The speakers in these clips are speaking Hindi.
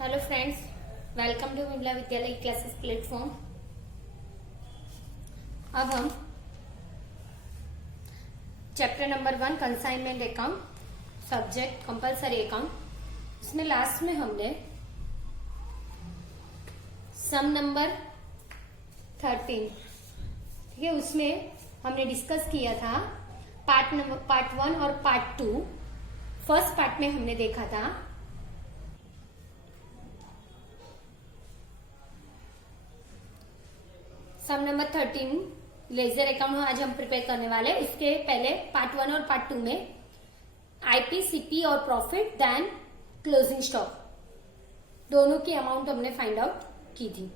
Hello friends, welcome to Vimla Vidyalaya classes platform. अब हम chapter number 1 consignment account, subject compulsory account, इसमें लास्ट में हमने सम नंबर 13, ठीक है, उसमें हमने डिस्कस किया था पार्ट 1 और पार्ट 2। फर्स्ट पार्ट में हमने देखा था सम नंबर 13 लेजर अकाउंट आज हम प्रिपेयर करने वाले। उसके पहले पार्ट 1 और पार्ट 2 में आईपी, सीपी और प्रॉफिट देन क्लोजिंग स्टॉक दोनों की अमाउंट हमने फाइंड आउट की थी।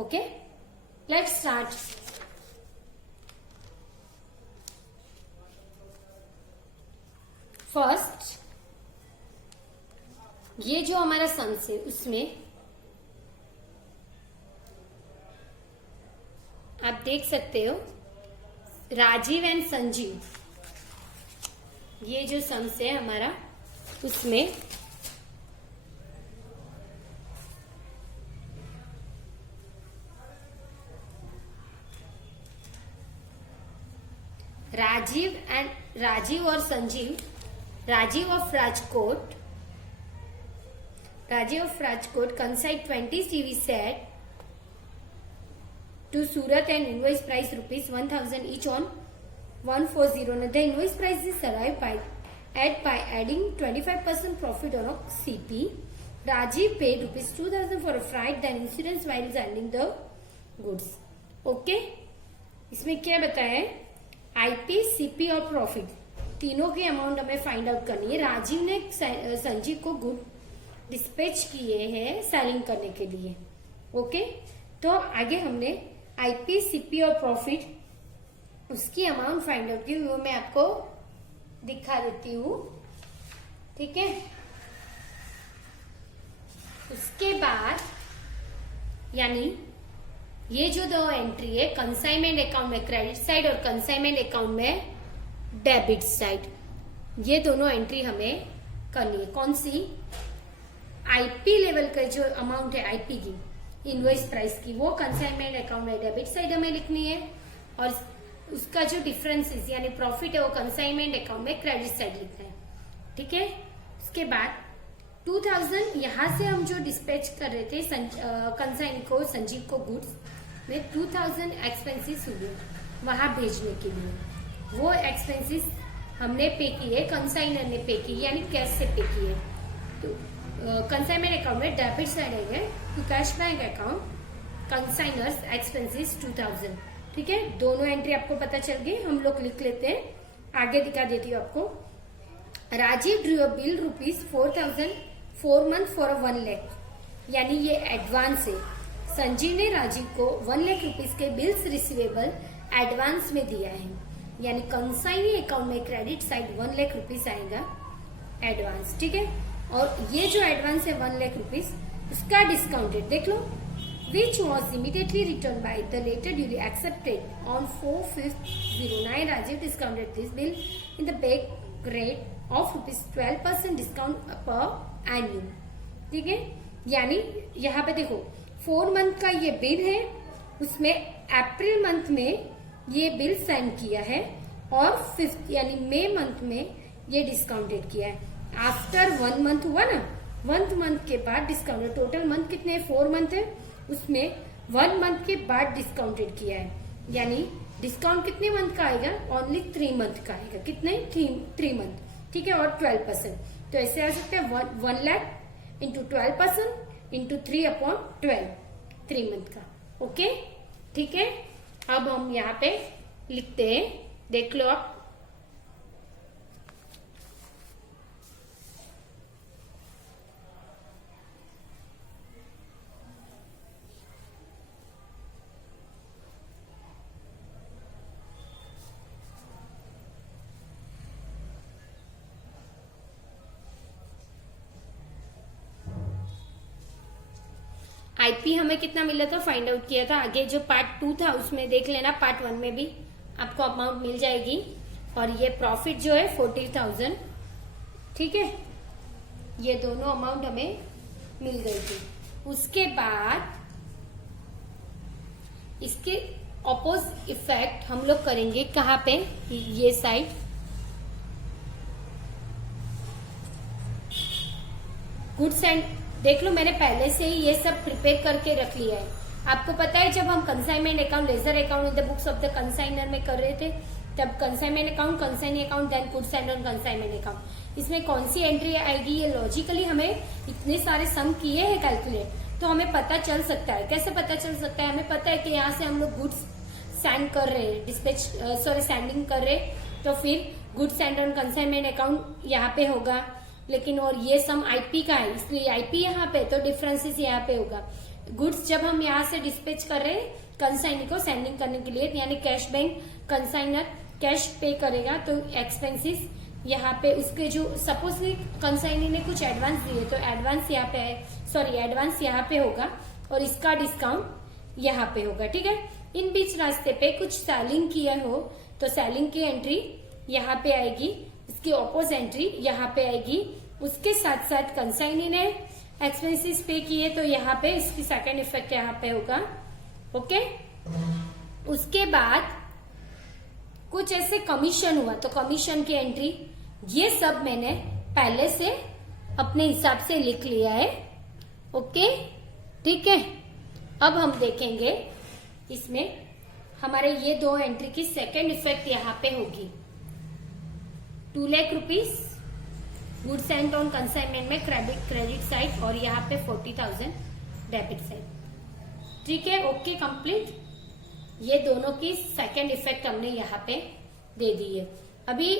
Okay, let's start. फर्स्ट, ये जो हमारा सम्स है उसमें आप देख सकते हो राजीव एंड संजीव, ये जो सम्स है हमारा उसमें राजीव और Sanjeev, Rajeev of Rajkot consigned 20 CV set to Surat and invoice price rupees 1000 each on 140. Now the invoice price is arrived by adding 25% profit on a CP. Rajiv paid rupees 2000 for a freight then insurance while sending the goods. Okay, इसमें क्या बताया है? आईपी, सीपी और प्रॉफिट तीनों की अमाउंट हमें फाइंड आउट करनी है। राजीव ने संजीव को गुड डिस्पैच किए हैं सेलिंग करने के लिए। ओके, तो आगे हमने आईपी, सीपी और प्रॉफिट उसकी अमाउंट फाइंड आउट की, वो मैं आपको दिखा देती हूँ। ठीक है, उसके बाद यानी ये जो दो एंट्री है कंसाइनमेंट अकाउंट में क्रेडिट साइड और कंसाइनमेंट अकाउंट में डेबिट साइड, ये दोनों एंट्री हमें करनी है। कौन सी? आईपी लेवल का जो अमाउंट है आईपी की इनवॉइस प्राइस की, वो कंसाइनमेंट अकाउंट में डेबिट साइड हमें लिखनी है, और उसका जो डिफरेंसेस यानी प्रॉफिट है वो कंसाइनमेंट अकाउंट में क्रेडिट साइड लिखना है। ठीक है, उसके बाद 2000 यहां से हम जो डिस्पैच कर रहे थे कंसाइन को, संजीव को गुड्स में 2000 एक्सपेंसेस हुए वहां भेजने के लिए, वो एक्सपेंसेस हमने पे किए, कंसाइनर ने पे की यानी कैश से पे किए। तो कंसाइनमेंट अकाउंट में डेबिट साइड है to cash bank account consigners expenses 2000। ठीक है, दोनों एंट्री आपको पता चल गई, हम लोग लिख लेते हैं, आगे दिखा देती हूँ आपको। Rajeev drew a bill rupees 4000 4 month for 1 lakh, यानी ये एडवांस है। संजीव ने राजीव को 1 लाख रुपीज के बिल्स रिसीवेबल एडवांस में दिया है, यानी कंसाइनी अकाउंट में क्रेडिट साइड 1 लाख रुपीज आएगा एडवांस। ठीक है, और ये जो एडवांस है 1 लाख रुपीज उसका डिस्काउंटेड देख लो, which was immediately return by the letter duly accepted on 4/5/09। Rajiv discounted this bill in the bank rate of rupees 12% discount per annum. ठीक है, यानी यहाँ पे देखो 4 मंथ का ये बिल है, उसमें अप्रैल मंथ में ये बिल साइन किया है और 5th यानी मई मंथ में ये डिस्काउंटेड किया है। आफ्टर 1 मंथ हुआ ना, 1 मंथ के बाद डिस्काउंटेड, टोटल मंथ कितने हैं? 4 मंथ है, उसमें 1 मंथ के बाद डिस्काउंटेड किया है, यानी डिस्काउंट कितने मंथ का आएगा? ओनली 3 मंथ का आएगा। कितने? 3 मंथ। ठीक है, और 12%, तो ऐसे आ सकते हैं 1 लाख इंटू 12% इंटू 3/12, 3 मंथ का। ओके, ठीक है, अब हम यहाँ पे लिखते हैं, देख लो आप। आईपी हमें कितना मिला था फाइंड आउट किया था, आगे जो पार्ट 2 था उसमें देख लेना, पार्ट 1 में भी आपको अमाउंट मिल जाएगी। और ये प्रॉफिट जो है 40,000। ठीक है, ये दोनों अमाउंट हमें मिल गई थी। उसके बाद इसके ऑपोज इफेक्ट हम लोग करेंगे कहाँ पे, ये साइड, गुड्स एंड, देख लो मैंने पहले से ही ये सब प्रिपेयर करके रख लिया है। आपको पता है जब हम consignment account, ledger account in the books of the consigner में कर रहे थे, तब consignment account, consignee account, then goods and on consignment account, इसमें कौन सी एंट्री आएगी, ये लॉजिकली हमें इतने सारे सम किए हैं कैलकुलेट, तो हमें पता चल सकता है। कैसे पता चल सकता है, हमें पता है कि यहाँ से हम लोग गुड्स सेंड कर रहे हैं, डिस्पैच सेंडिंग कर रहे हैं, तो फिर goods and on consignment account यहाँ पे होगा, लेकिन और ये सम आईपी का है, इसलिए आईपी यहाँ पे, तो डिफरेंसेस यहाँ पे होगा। गुड्स जब हम यहाँ से डिस्पैच कर रहे हैं कंसाइनी को सेंडिंग करने के लिए, यानी कैश बैंक कंसाइनर कैश पे करेगा, तो एक्सपेंसेस यहाँ पे उसके जो सपोज कंसाइनी ने कुछ एडवांस दिए तो एडवांस यहाँ पे है, सॉरी एडवांस यहाँ पे होगा और इसका डिस्काउंट यहाँ पे होगा। ठीक है, इन बीच रास्ते पे कुछ सेलिंग किया हो तो सेलिंग की एंट्री यहाँ पे आएगी, इसकी ऑपोज एंट्री यहाँ पे आएगी। उसके साथ साथ कंसाइनी ने एक्सपेंसेस पे किए तो यहाँ पे इसकी सेकेंड इफेक्ट यहाँ पे होगा। ओके, उसके बाद कुछ ऐसे कमीशन हुआ तो कमीशन की एंट्री, ये सब मैंने पहले से अपने हिसाब से लिख लिया है। ओके, ठीक है, अब हम देखेंगे इसमें हमारे ये दो एंट्री की सेकेंड इफेक्ट यहाँ पे होगी। 2 lakh rupees goods and on consignment में क्रेडिट साइड और यहाँ पे 40,000 डेबिट साइड। ठीक है, ओके कंप्लीट। ये दोनों की सेकेंड इफेक्ट हमने यहाँ पे दे दी है। अभी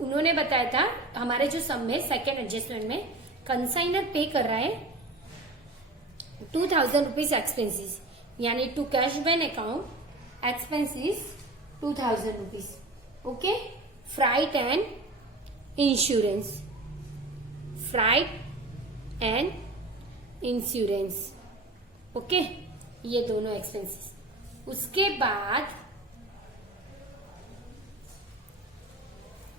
उन्होंने बताया था हमारे जो सम में सेकेंड एडजस्टमेंट में कंसाइनर पे कर रहा है 2,000 रुपीज एक्सपेंसिस, यानी to cash bank account expenses 2,000 rupees. Okay, freight and insurance, freight and insurance. Okay, ये दोनों एक्सपेंसेस। उसके बाद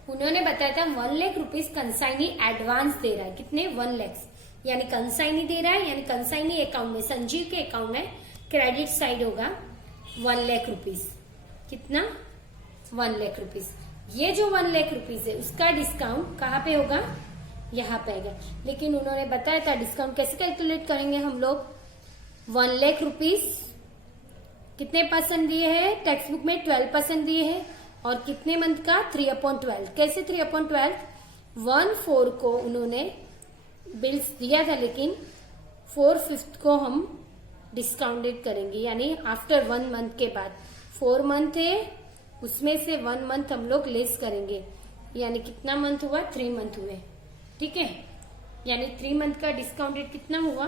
उन्होंने बताया था 1 लाख रुपीज कंसाइनी एडवांस दे रहा है। कितने? 1 लाख, यानी कंसाइनी दे रहा है, यानी कंसाइनी अकाउंट में, संजीव के अकाउंट में क्रेडिट साइड होगा 1 लाख रुपीज। कितना? 1 लाख रुपीज। ये जो 1 लाख रुपीज है उसका डिस्काउंट कहाँ पे होगा? यहाँ पे आएगा। लेकिन उन्होंने बताया था डिस्काउंट कैसे कैलकुलेट करेंगे हम लोग। 1 लाख रुपीज कितने परसेंट दिए हैं? टेक्स्ट बुक में 12% दिए हैं। और कितने मंथ का? 3/12। कैसे 3/12? 1/4 को उन्होंने बिल्स दिया था, लेकिन 4/5 को हम डिस्काउंटेड करेंगे, यानी आफ्टर 1 मंथ के बाद। 4 मंथ है, उसमें से 1 मंथ हम लोग लेस करेंगे, यानी कितना मंथ हुआ? 3 मंथ हुए। ठीक है, यानी 3 मंथ का डिस्काउंटेड कितना हुआ?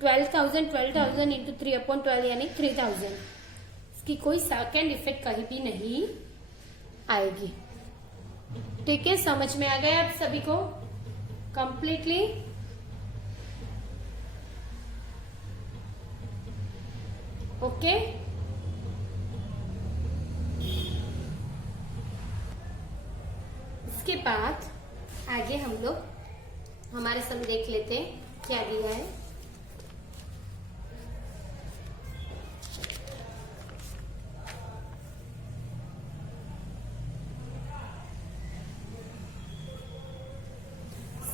12,000 इंटू 3/12 यानी 3,000। इसकी कोई सेकेंड इफेक्ट कहीं भी नहीं आएगी। ठीक है, समझ में आ गया आप सभी को कंप्लीटली? ओके, इसके बाद आगे हम लोग हमारे सम देख लेते हैं क्या दिया है।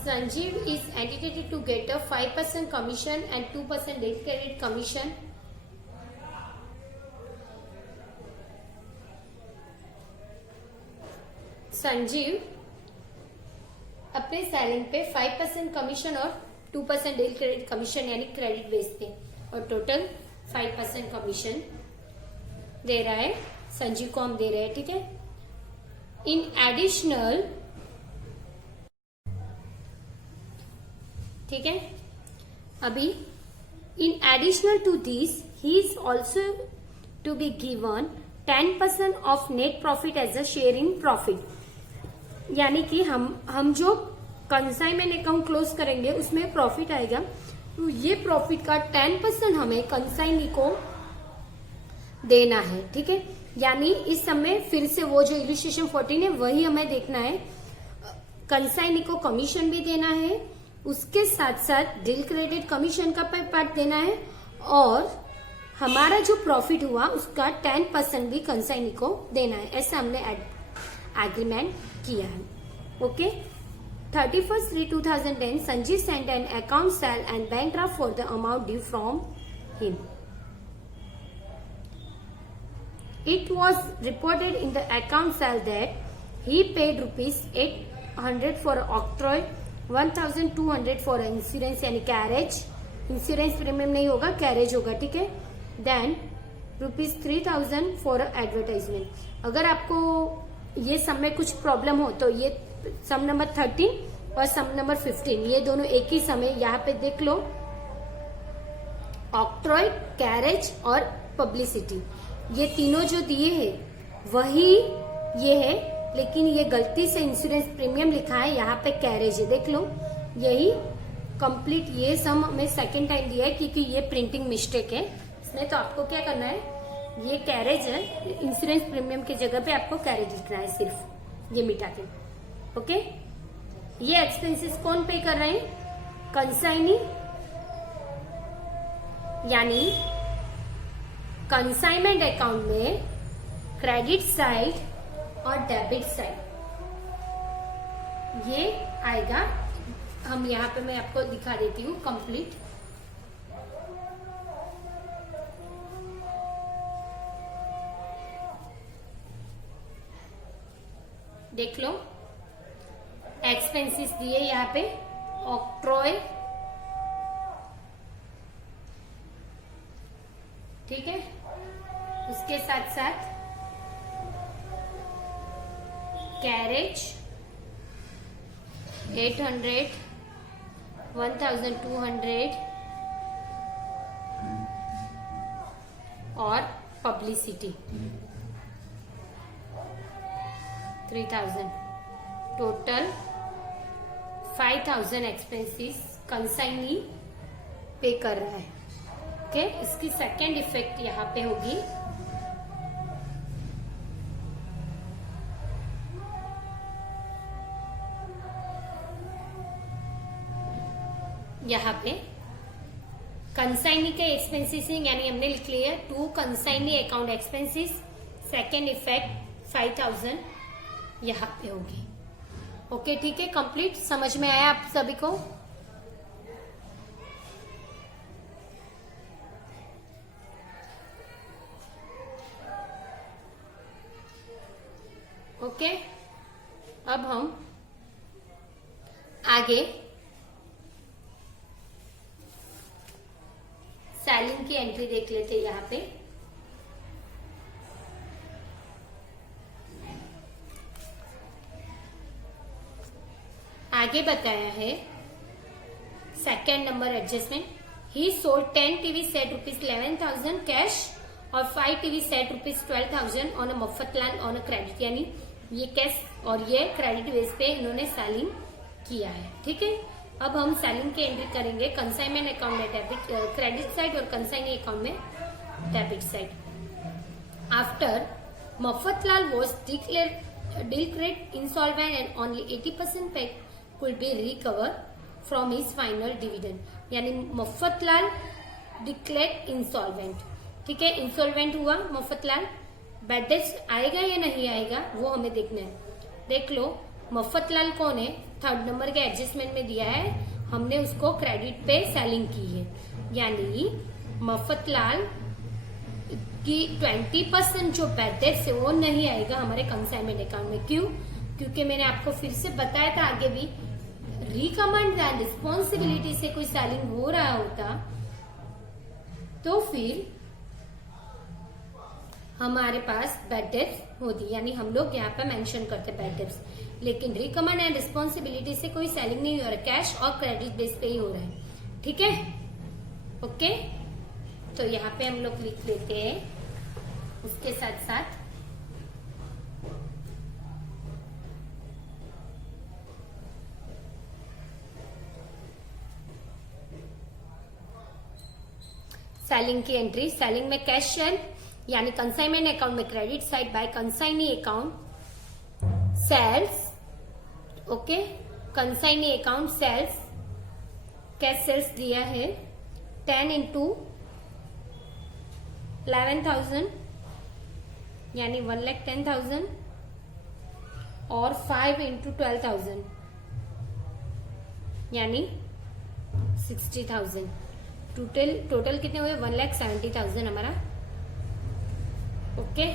Sanjeev is entitled to get a 5% commission and 2% late credit commission. Sanjeev अपने सेलिंग पे 5% कमीशन और 2% डेल क्रेडिट कमीशन यानी क्रेडिट बेचते हैं, और टोटल 5% कमीशन दे रहा है। संजीव को हम दे रहे हैं। ठीक है, इन एडिशनल, ठीक है, अभी in additional to this he is also to be given 10% of net profit as a share in profit. यानी कि हम जो कंसाइनमेंट अकाउंट क्लोज करेंगे उसमें प्रॉफिट आएगा, तो ये प्रॉफिट का 10% हमें कंसाइनी को देना है। ठीक है, यानी इस समय फिर से वो जो इलिस्ट्रेशन 14 है वही हमें देखना है। कंसाइनी को कमीशन भी देना है उसके साथ साथ डील क्रेडिट कमीशन का पार्ट देना है और हमारा जो प्रॉफिट हुआ उसका 10% भी कंसाइनी को देना है। ऐसा हमने एग्रीमेंट किया है। Okay. 31/3/2010 Sanjeev sent an account sale and bank draft for the amount due from him. It was reported in the account sale that he paid ₹800 for octroi, 1,200 for insurance यानी कैरेज, इंश्योरेंस प्रीमियम नहीं होगा, कैरेज होगा, ठीक है। Then ₹3,000 for advertisement. अगर आपको ये सम में कुछ प्रॉब्लम हो तो ये सम नंबर 13 और सम नंबर 15 ये दोनों एक ही सम है। यहाँ पे देख लो, ऑक्ट्रॉय, कैरेज और पब्लिसिटी, ये तीनों जो दिए हैं वही ये है, लेकिन ये गलती से इंश्योरेंस प्रीमियम लिखा है, यहाँ पे कैरेज है। देख लो, यही कंप्लीट ये सम हमें सेकेंड टाइम दिया है क्योंकि ये प्रिंटिंग मिस्टेक है इसमें। तो आपको क्या करना है, ये कैरेज है, इंश्योरेंस प्रीमियम की जगह पे आपको कैरेज लिखना है, सिर्फ ये मिटा के। ओके। ये एक्सपेंसेस कौन पे कर रहे हैं, कंसाइनी, यानी कंसाइनमेंट अकाउंट में क्रेडिट साइड और डेबिट साइड ये आएगा। हम यहाँ पे मैं आपको दिखा देती हूँ कंप्लीट। देख लो, एक्सपेंसेस दिए यहाँ पे, ऑक्ट्रॉय, ठीक है। उसके साथ साथ कैरेज 800, 1,200 और पब्लिसिटी 3,000, टोटल 5,000 एक्सपेंसेस कंसाइनी पे कर रहा है। ओके। इसकी सेकेंड इफेक्ट यहाँ पे होगी, यहाँ पे कंसाइनी के एक्सपेंसेस यानी हमने लिख लिया 2 consignee account expenses, second effect 5,000 यहाँ पे होगी। ओके, ठीक है, कंप्लीट समझ में आया आप सभी को। ओके। अब हम आगे सेलिंग की एंट्री देख लेते हैं। यहाँ पे आगे बताया है सेकेंड नंबर एडजस्टमेंट, ही सोल्ड 10 टीवी सेट ₹11,000 कैश और 5 TV set ₹12,000 on a Mafatlal on a credit, यानी ये कैश और ये क्रेडिट बेस पे इन्होंने सेलिंग किया है। ठीक है। अब हम सेलिंग की एंट्री करेंगे कंसाइनमेंट अकाउंट में डेबिट क्रेडिट साइड और कंसाइनी अकाउंट में debit side. After Mafatlal was declared insolvent and only 80% pay could be recovered from his final dividend, यानी मफतलाल डिक्लेयर्ड इंसॉल्वेंट। ठीक है, इंसॉल्वेंट हुआ मफतलाल, बैड डेट्स आएगा या नहीं आएगा वो हमें देखना है। देख लो, मफतलाल कौन है, थर्ड नंबर के एडजस्टमेंट में दिया है, हमने उसको क्रेडिट पे सेलिंग की है, यानी मफतलाल की 20% जो बैड डेट्स है वो नहीं आएगा हमारे कंसाइनमेंट अकाउंट में। क्यों? क्योंकि मैंने आपको फिर से बताया था आगे भी, रिकमेंड एंड रिस्पॉन्सिबिलिटी से कोई सेलिंग हो रहा होता तो फिर हमारे पास बैड डेट्स होती, यानी हम लोग यहाँ पे मेंशन करते बैड डेट्स, लेकिन रिकमेंड एंड रिस्पॉन्सिबिलिटी से कोई सेलिंग नहीं हो रहा, कैश और क्रेडिट बेस पे ही हो रहा है। ठीक है, ओके। तो यहाँ पे हम लोग लिख लेते हैं उसके साथ साथ सेलिंग की एंट्री। सेलिंग में कैश शेयर यानी कंसाइनमेंट अकाउंट में credit side by consignee account sales, okay, consignee account sales cash sales दिया है 10 इंटू 11,000 यानी 1,10,000 और 5 इंटू 12,000 यानी 60,000। टोटल कितने हुए 1,70,000 हमारा। ओके,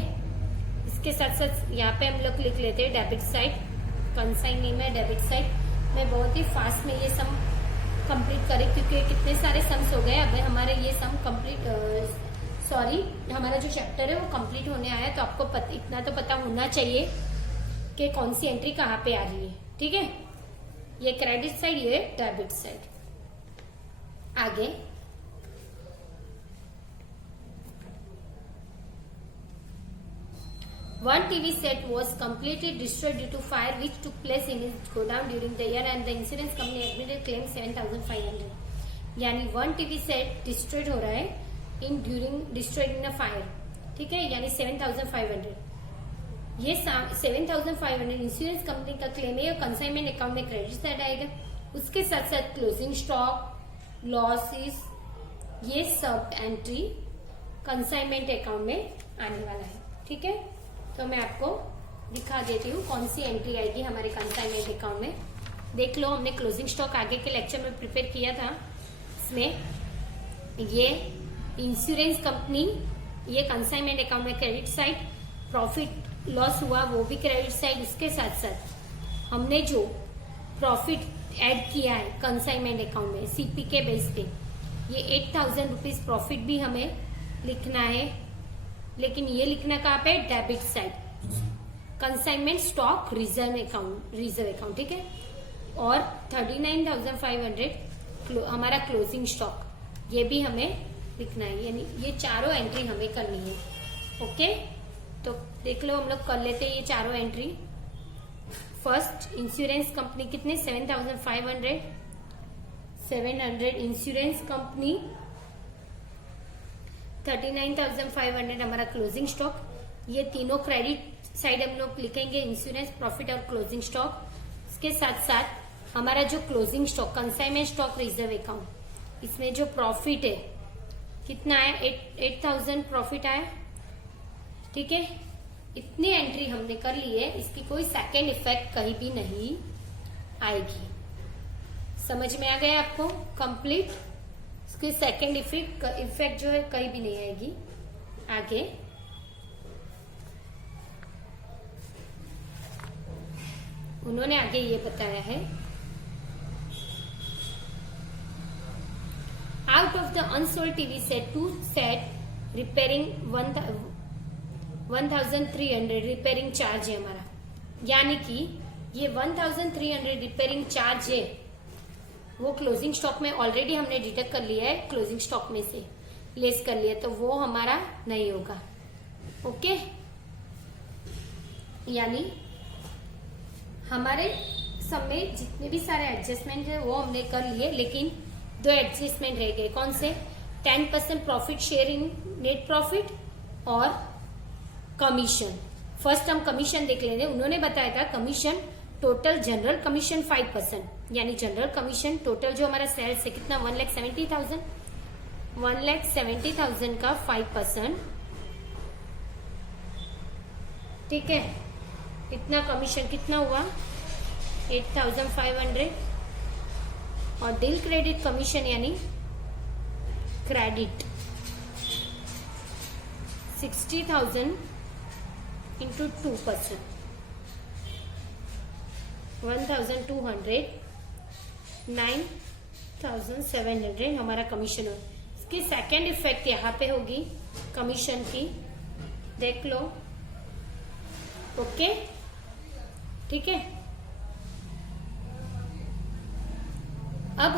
इसके साथ साथ यहाँ पे हम लोग लिख लेते हैं डेबिट साइड, कंसाइनी में डेबिट साइड। मैं बहुत ही फास्ट में ये सम कंप्लीट करें क्योंकि कितने सारे सम्स हो गए। अब हमारे ये सम कंप्लीट हमारा जो चैप्टर है वो कंप्लीट होने आया, तो आपको इतना तो पता होना चाहिए कि कौन सी एंट्री कहाँ पे आ रही है। ठीक है, ये क्रेडिट साइड, ये डेबिट साइड। आगे one TV set was completely destroyed due to fire which took place in its godown during the year and the insurance company admitted claim 7,500। यानी one TV set destroyed हो रहा है destroyed in a fire। ठीक है, यानी 7,500। ये 7,500 इंश्योरेंस कंपनी का क्लेम है, या कंसाइनमेंट अकाउंट में क्रेडिट साइड आएगा। उसके साथ साथ क्लोजिंग स्टॉक, लॉसेस, ये सब एंट्री कंसाइनमेंट अकाउंट में आने वाला है। ठीक है, तो मैं आपको दिखा देती हूँ कौन सी एंट्री आएगी हमारे कंसाइनमेंट अकाउंट में। देख लो, हमने क्लोजिंग स्टॉक आगे के लेक्चर में प्रिपेयर किया था। इसमें ये इंश्योरेंस कंपनी, ये कंसाइनमेंट अकाउंट में क्रेडिट साइड, प्रॉफिट लॉस हुआ वो भी क्रेडिट साइड। उसके साथ साथ हमने जो प्रॉफिट ऐड किया है कंसाइनमेंट अकाउंट में सीपी के बेस पे, ये 8,000 रुपीज प्रॉफिट भी हमें लिखना है, लेकिन ये लिखना कहाँ पे, debit side, consignment stock reserve account. ठीक है, और 39,500 हमारा क्लोजिंग स्टॉक, ये भी हमें लिखना है। यानी ये चारों एंट्री हमें करनी है। ओके, तो देख लो, हम लोग कर लेते हैं ये चारों एंट्री। फर्स्ट, इंश्योरेंस कंपनी कितने 7,500 इंश्योरेंस कंपनी, 39,500 हमारा क्लोजिंग स्टॉक। ये तीनों क्रेडिट साइड हम लोग लिखेंगे, इंश्योरेंस, प्रॉफिट और क्लोजिंग स्टॉक। इसके साथ साथ हमारा जो closing stock consignment stock reserve account, इसमें जो प्रॉफिट है कितना आया, 8,000 प्रॉफिट आया। ठीक है, इतनी एंट्री हमने कर ली है, इसकी कोई सेकेंड इफेक्ट कहीं भी नहीं आएगी। समझ में आ गया आपको कंप्लीट? इसकी सेकेंड इफेक्ट जो है कहीं भी नहीं आएगी। आगे उन्होंने आगे ये बताया है, out of the unsold TV set 2 set repairing 1,300 repairing charge है हमारा। यानी कि ये 1,300 रिपेयरिंग चार्ज है वो क्लोजिंग स्टॉक में ऑलरेडी हमने डिडक्ट कर लिया है, क्लोजिंग स्टॉक में से लेस कर लिया, तो वो हमारा नहीं होगा। ओके, यानी हमारे सब में जितने भी सारे एडजस्टमेंट है वो हमने कर लिए, लेकिन 2 एडजस्टमेंट रह गए। कौन से? 10% profit share in net profit और कमीशन। फर्स्ट हम कमीशन देख लेंगे। उन्होंने बताया था कमीशन टोटल जनरल कमीशन 5%, यानी जनरल कमीशन टोटल जो हमारा सेल्स है कितना 1,70,000, 1,70,000 का 5%। ठीक है, इतना कमीशन कितना हुआ 8,500। और डील क्रेडिट कमीशन यानी क्रेडिट 60,000 इंटू 2%, 1,200, 9,700 हमारा कमीशन हो। इसकी सेकेंड इफेक्ट यहाँ पे होगी कमीशन की, देख लो। ओके, ठीक है। अब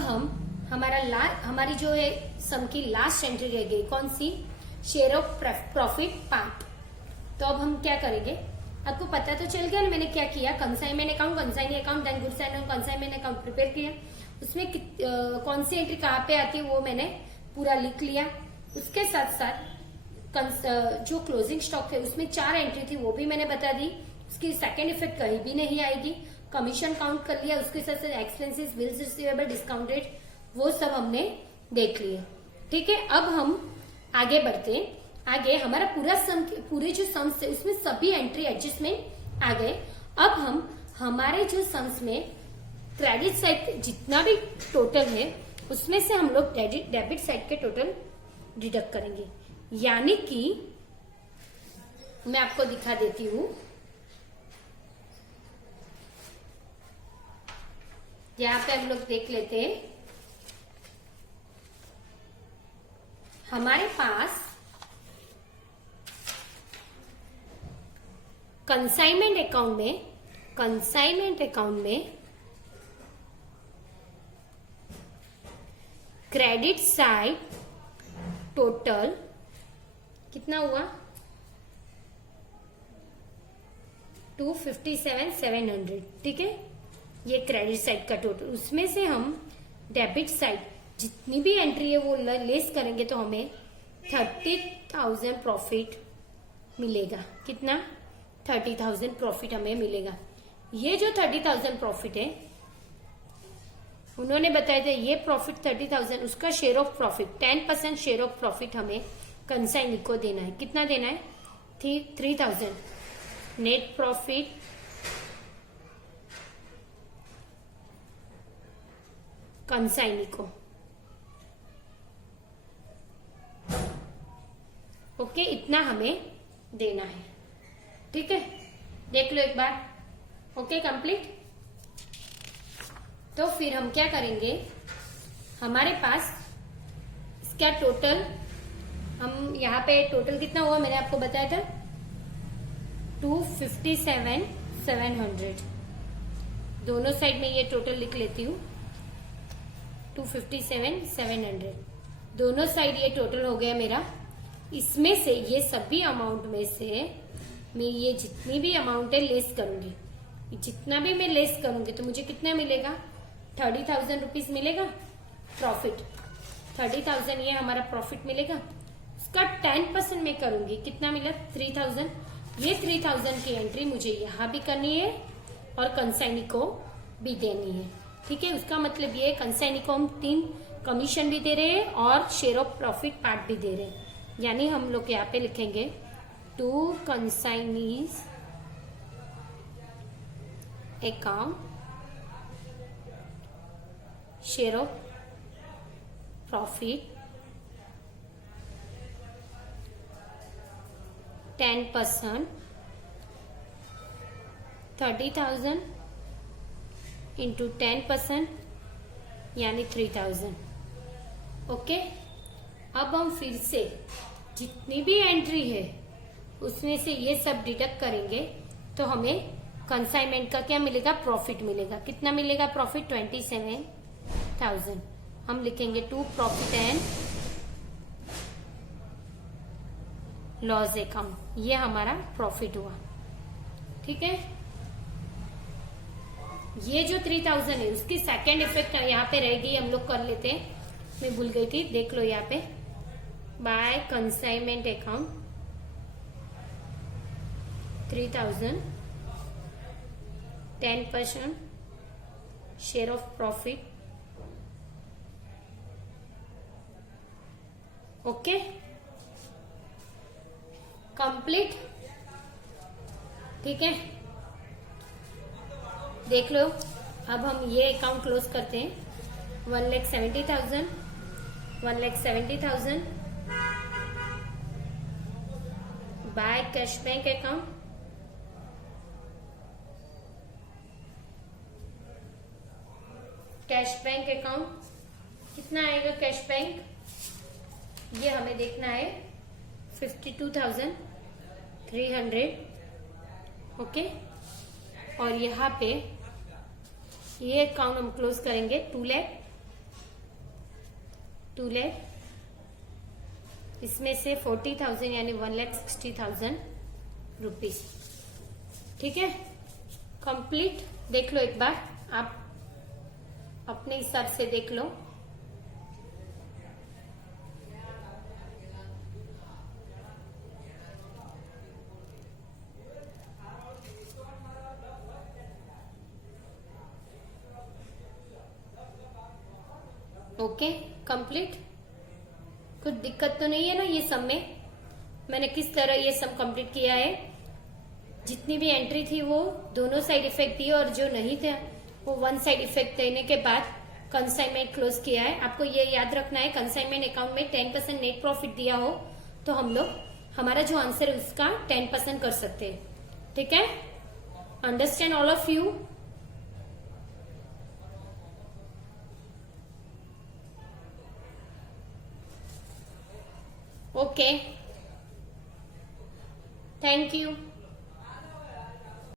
हमारी जो है सम की लास्ट एंट्री रह गई, कौन सी? Share of profit part. तो अब हम क्या करेंगे, आपको पता तो चल गया ना मैंने क्या किया। Consignment account, consignee account, then goods and consignment account prepare किया। उसमें कौन सी एंट्री कहाँ पे आती है वो मैंने पूरा लिख लिया। उसके साथ साथ जो क्लोजिंग स्टॉक है उसमें 4 एंट्री थी वो भी मैंने बता दी। उसकी सेकेंड इफेक्ट कहीं भी नहीं आएगी। कमीशन काउंट कर लिया। उसके साथ साथ एक्सपेंसेस, बिल्स रिसीवेबल, डिस्काउंटेड वो सब हमने देख लिए। ठीक है, अब हम आगे बढ़ते हैं। आगे हमारा पूरा सम, पूरे जो सम्स है उसमें सभी एंट्री एडजस्टमेंट आ गए। अब हम हमारे जो सम्स में क्रेडिट साइड जितना भी टोटल है उसमें से हम लोग डेबिट साइड के टोटल डिडक्ट करेंगे। यानी कि मैं आपको दिखा देती हूं, यहां पे हम लोग देख लेते हैं। हमारे पास कंसाइनमेंट अकाउंट में क्रेडिट साइड टोटल कितना हुआ 257,700। ठीक है, ये क्रेडिट साइड का टोटल। उसमें से हम डेबिट साइड जितनी भी एंट्री है वो लेस करेंगे तो हमें 30,000 प्रॉफिट मिलेगा। कितना? 30,000 प्रॉफिट हमें मिलेगा। ये जो 30,000 प्रॉफिट है उन्होंने बताया था, ये प्रॉफिट 30,000 उसका share of profit 10% share of profit हमें कंसाइनी को देना है। कितना देना है? 3,000 नेट प्रॉफिट कंसाइनी को। ओके, इतना हमें देना है। ठीक है, देख लो एक बार। Okay, complete. तो फिर हम क्या करेंगे, हमारे पास इसका टोटल, हम यहाँ पे टोटल कितना हुआ मैंने आपको बताया था 257,700। दोनों साइड में ये टोटल लिख लेती हूँ 257,700। दोनों साइड ये टोटल हो गया मेरा। इसमें से ये सभी अमाउंट में से मैं ये जितनी भी अमाउंट है लेस करूंगी। जितना भी मैं लेस करूंगी तो मुझे कितना मिलेगा? 30,000 रुपीज मिलेगा प्रॉफिट। 30,000 ये हमारा प्रॉफिट मिलेगा। उसका 10% मैं करूंगी, कितना मिला? 3,000। ये 3,000 की एंट्री मुझे यहाँ भी करनी है और कंसाइनी को भी देनी है। ठीक है, उसका मतलब ये कंसाइनी को हम 3 कमीशन भी दे रहे हैं और शेयर ऑफ प्रॉफिट पार्ट भी दे रहे हैं। यानी हम लोग यहाँ पे लिखेंगे 2 consignees account share of profit 10%, 30,000 into 10% यानी 3,000। ओके, अब हम फिर से जितनी भी एंट्री है उसमें से ये सब डिडक्ट करेंगे तो हमें कंसाइनमेंट का क्या मिलेगा? प्रॉफिट मिलेगा। कितना मिलेगा प्रॉफिट? 27,000। हम लिखेंगे 2 प्रॉफिट एंड लॉस अकाउंट। ये हमारा प्रॉफिट हुआ। ठीक है, ये जो 3,000 है उसकी सेकेंड इफेक्ट यहाँ पे रहेगी, हम लोग कर लेते हैं। मैं भूल गई थी, देख लो यहाँ पे by consignment account 3,000, 10% share of profit. Okay, complete. ठीक है, देख लो। अब हम ये अकाउंट क्लोज करते हैं। 1,70,000, 1,70,000 by cash bank account, cash bank account कितना आएगा? कैश बैंक ये हमें देखना है 52,300। ओके, और यहाँ पे ये अकाउंट हम क्लोज करेंगे 2 लाख। इसमें से 40,000 यानी 1,60,000 रुपीज। ठीक है, कंप्लीट। देख लो एक बार, आप अपने हिसाब से देख लो। Okay, complete. कुछ दिक्कत तो नहीं है ना ये सम में? मैंने किस तरह ये सम कंप्लीट किया है, जितनी भी एंट्री थी वो दोनों साइड इफेक्ट दिए और जो नहीं थे वो वन साइड इफेक्ट देने के बाद कंसाइनमेंट क्लोज किया है। आपको ये याद रखना है, कंसाइनमेंट अकाउंट में 10% नेट प्रॉफिट दिया हो तो हम लोग हमारा जो आंसर है उसका 10% कर सकते हैं। ठीक है, understand all of you? Okay, thank you.